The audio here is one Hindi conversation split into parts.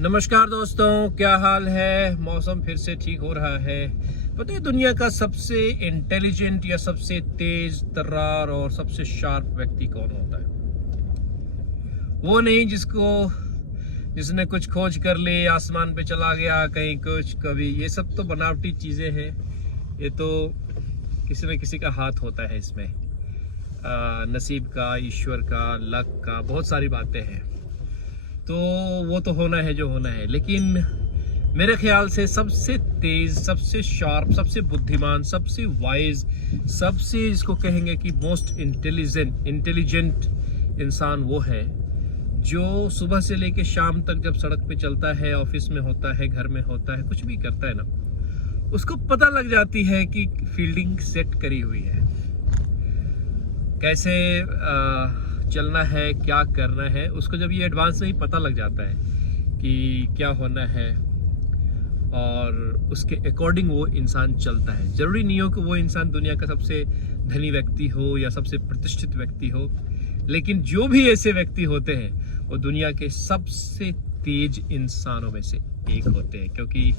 नमस्कार दोस्तों, क्या हाल है। मौसम फिर से ठीक हो रहा है। पता है दुनिया का सबसे इंटेलिजेंट या सबसे तेज तर्रार और सबसे शार्प व्यक्ति कौन होता है? वो नहीं जिसने कुछ खोज कर ली, आसमान पे चला गया, कहीं कुछ कभी, ये सब तो बनावटी चीजें हैं। ये तो किसी न किसी का हाथ होता है इसमें, नसीब का, ईश्वर का, लक का, बहुत सारी बातें हैं। तो वो तो होना है जो होना है, लेकिन मेरे ख्याल से सबसे तेज, सबसे शार्प, सबसे बुद्धिमान, सबसे वाइज, सबसे इसको कहेंगे कि मोस्ट इंटेलिजेंट इंसान वो है जो सुबह से लेके शाम तक जब सड़क पे चलता है, ऑफिस में होता है, घर में होता है, कुछ भी करता है ना, उसको पता लग जाती है कि फील्डिंग सेट करी हुई है, कैसे चलना है, क्या करना है। उसको जब ये एडवांस में ही पता लग जाता है कि क्या होना है और उसके अकॉर्डिंग वो इंसान चलता है। जरूरी नहीं हो कि वो इंसान दुनिया का सबसे धनी व्यक्ति हो या सबसे प्रतिष्ठित व्यक्ति हो, लेकिन जो भी ऐसे व्यक्ति होते हैं वो दुनिया के सबसे तेज इंसानों में से एक होते हैं। क्योंकि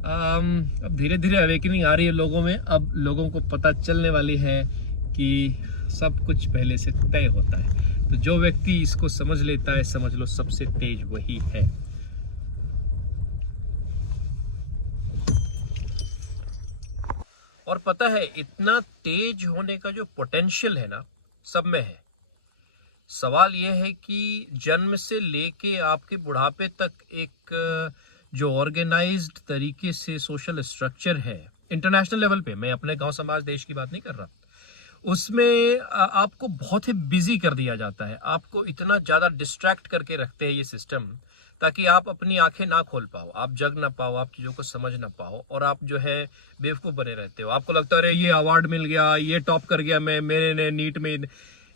अब धीरे धीरे अवेकनिंग आ रही है लोगों में। अब लोगों को पता चलने वाली है कि सब कुछ पहले से तय होता है। तो जो व्यक्ति इसको समझ लेता है, समझ लो सबसे तेज वही है। और पता है, इतना तेज होने का जो पोटेंशियल है ना, सब में है। सवाल यह है कि जन्म से लेके आपके बुढ़ापे तक एक जो ऑर्गेनाइज्ड तरीके से सोशल स्ट्रक्चर है इंटरनेशनल लेवल पे, मैं अपने गांव समाज देश की बात नहीं कर रहा, उसमें आपको बहुत ही बिजी कर दिया जाता है। आपको इतना ज्यादा डिस्ट्रैक्ट करके रखते हैं ये सिस्टम, ताकि आप अपनी आंखें ना खोल पाओ, आप जग ना पाओ, आप चीजों को समझ ना पाओ, और आप जो है बेवकूफ बने रहते हो। आपको लगता है अरे ये अवार्ड मिल गया, ये टॉप कर गया, मेरे ने नीट में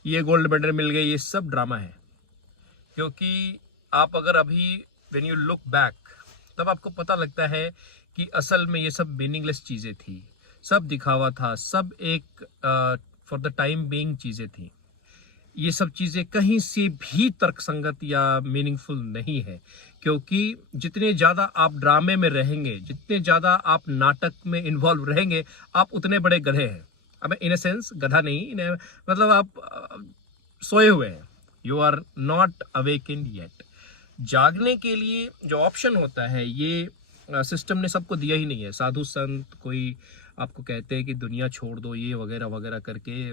ये गोल्ड मेडल मिल गया। ये सब ड्रामा है। क्योंकि आप अगर अभी व्हेन यू लुक बैक, तब आपको पता लगता है कि असल में ये सब मीनिंगलेस चीजें थी, सब दिखावा था, सब एक फॉर द टाइम बीइंग चीजें थी। ये सब चीजें कहीं से भी तर्कसंगत या मीनिंगफुल नहीं है। क्योंकि जितने ज्यादा आप ड्रामे में रहेंगे, जितने ज्यादा आप नाटक में इन्वॉल्व रहेंगे, आप उतने बड़े गधे हैं। अब इन अ सेंस गधा नहीं, मतलब आप सोए हुए हैं। You are not awaken yet. जागने के लिए जो ऑप्शन होता है, ये सिस्टम ने सबको दिया ही नहीं है। साधु संत कोई आपको कहते हैं कि दुनिया छोड़ दो, ये वगैरह वगैरह करके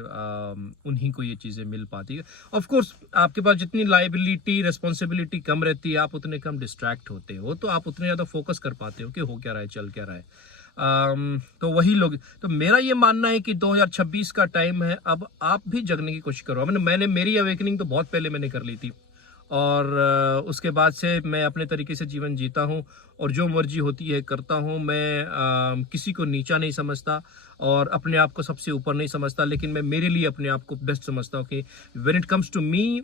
उन्हीं को ये चीज़ें मिल पाती है। ऑफ कोर्स आपके पास जितनी लाइबिलिटी, रिस्पॉन्सिबिलिटी कम रहती है, आप उतने कम डिस्ट्रैक्ट होते हो, तो आप उतने ज़्यादा फोकस कर पाते हो कि हो क्या रहा है, चल क्या रहा है। तो वही लोग, तो मेरा ये मानना है कि 2026 का टाइम है, अब आप भी जगने की कोशिश करो। मैंने मेरी अवेकनिंग तो बहुत पहले मैंने कर ली थी, और उसके बाद से मैं अपने तरीके से जीवन जीता हूँ, और जो मर्जी होती है करता हूँ। मैं किसी को नीचा नहीं समझता और अपने आप को सबसे ऊपर नहीं समझता, लेकिन मैं मेरे लिए अपने आप को बेस्ट समझता हूँ कि when it comes to me,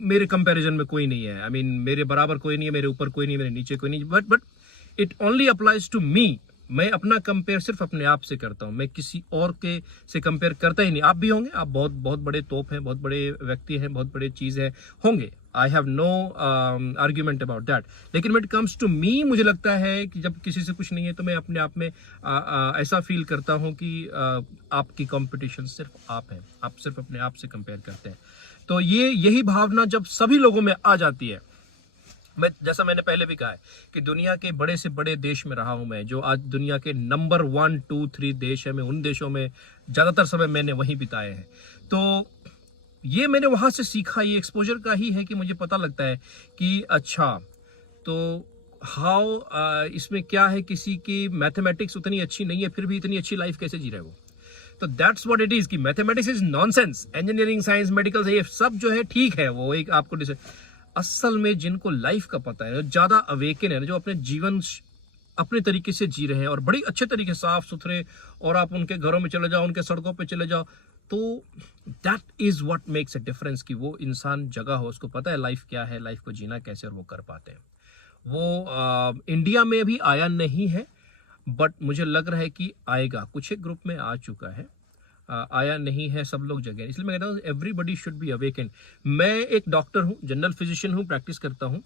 मेरे कंपैरिजन में कोई नहीं है। आई मीन मेरे बराबर कोई नहीं है, मेरे ऊपर कोई नहीं, मेरे नीचे कोई नहीं, but it only applies to me. मैं अपना कंपेयर सिर्फ अपने आप से करता हूं, मैं किसी और के से कंपेयर करता ही नहीं। आप भी होंगे, आप बहुत बहुत बड़े तोप हैं, बहुत बड़े व्यक्ति हैं, बहुत बड़े चीज है होंगे। I have no argument about that. लेकिन when it comes to me, मुझे लगता है कि जब किसी से कुछ नहीं है, तो मैं अपने आप में ऐसा फील करता हूं कि आपकी कंपटीशन सिर्फ आप है, आप सिर्फ अपने आप से कंपेयर करते हैं। तो यही भावना जब सभी लोगों में आ जाती है, मैं जैसा मैंने पहले भी कहा है कि दुनिया के बड़े से बड़े देश में रहा हूं मैं, जो आज दुनिया के नंबर 1, 2, 3 देश है, मैं उन देशों में ज्यादातर समय मैंने वहीं बिताए हैं। तो ये मैंने वहां से सीखा, ये एक्सपोजर का ही है कि मुझे पता लगता है कि अच्छा, तो हाउ इसमें क्या है, किसी की मैथमेटिक्स उतनी अच्छी नहीं है, फिर भी इतनी अच्छी लाइफ कैसे जी रहे वो। तो दैट्स व्हाट इट इज कि mathematics is nonsense. Engineering, science, medical ये सब जो है ठीक है, वो एक आपको असल में जिनको लाइफ का पता है, ज्यादा अवेकन है, जो अपने जीवन अपने तरीके से जी रहे हैं और बड़ी अच्छे तरीके, साफ सुथरे, और आप उनके घरों में चले जाओ, उनके सड़कों पे चले जाओ, तो that is what makes a difference कि वो इंसान जगह हो, उसको पता है लाइफ क्या है, लाइफ को जीना कैसे, और वो कर पाते हैं। वो इंडिया में अभी आया नहीं है, बट मुझे लग रहा है कि आएगा। कुछ एक ग्रुप में आ चुका है, आया नहीं है सब लोग जगह। इसलिए मैं कहता हूँ एवरीबडी शुड बी अवेकन। मैं एक डॉक्टर हूँ, जनरल फिजिशियन हूँ, प्रैक्टिस करता हूँ।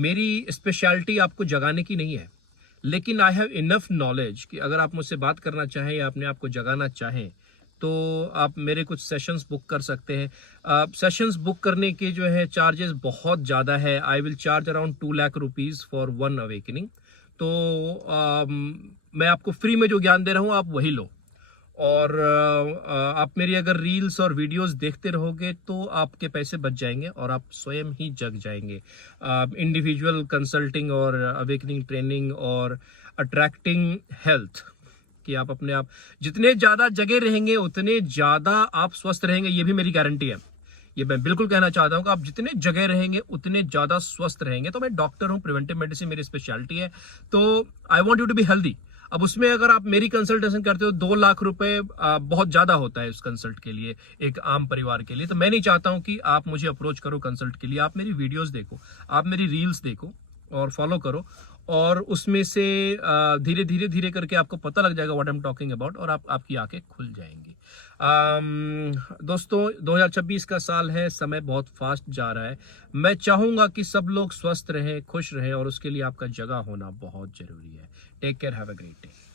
मेरी स्पेशलिटी आपको जगाने की नहीं है, लेकिन आई हैव इनफ नॉलेज कि अगर आप मुझसे बात करना चाहें या अपने आप को जगाना चाहें तो आप मेरे कुछ सेशंस बुक कर सकते हैं। सेशंस बुक करने के जो है चार्जेस बहुत ज़्यादा है। I will charge around 2 lakh rupees for one awakening. तो मैं आपको फ्री में जो ज्ञान दे रहा हूँ आप वही लो, और आप मेरी अगर रील्स और वीडियोस देखते रहोगे तो आपके पैसे बच जाएंगे और आप स्वयं ही जग जाएंगे। इंडिविजुअल कंसल्टिंग और अवेकनिंग ट्रेनिंग और अट्रैक्टिंग हेल्थ कि आप अपने आप जितने ज़्यादा जगे रहेंगे उतने ज़्यादा आप स्वस्थ रहेंगे, ये भी मेरी गारंटी है। ये मैं बिल्कुल कहना चाहता हूँ कि आप जितने जगह रहेंगे उतने ज़्यादा स्वस्थ रहेंगे। तो मैं डॉक्टर हूँ, प्रिवेंटिव मेडिसिन मेरी स्पेशलिटी है, तो I want you to be healthy. अब उसमें अगर आप मेरी कंसल्टेशन करते हो 2 लाख रुपए बहुत ज्यादा होता है उस कंसल्ट के लिए, एक आम परिवार के लिए। तो मैं नहीं चाहता हूं कि आप मुझे अप्रोच करो कंसल्ट के लिए। आप मेरी वीडियोस देखो, आप मेरी रील्स देखो और फॉलो करो, और उसमें से धीरे धीरे धीरे करके आपको पता लग जाएगा what I am talking about, और आपकी आंखें खुल जाएंगी। दोस्तों 2026 का साल है, समय बहुत फास्ट जा रहा है। मैं चाहूंगा कि सब लोग स्वस्थ रहें, खुश रहें, और उसके लिए आपका जगह होना बहुत जरूरी है। Take care, have a great day.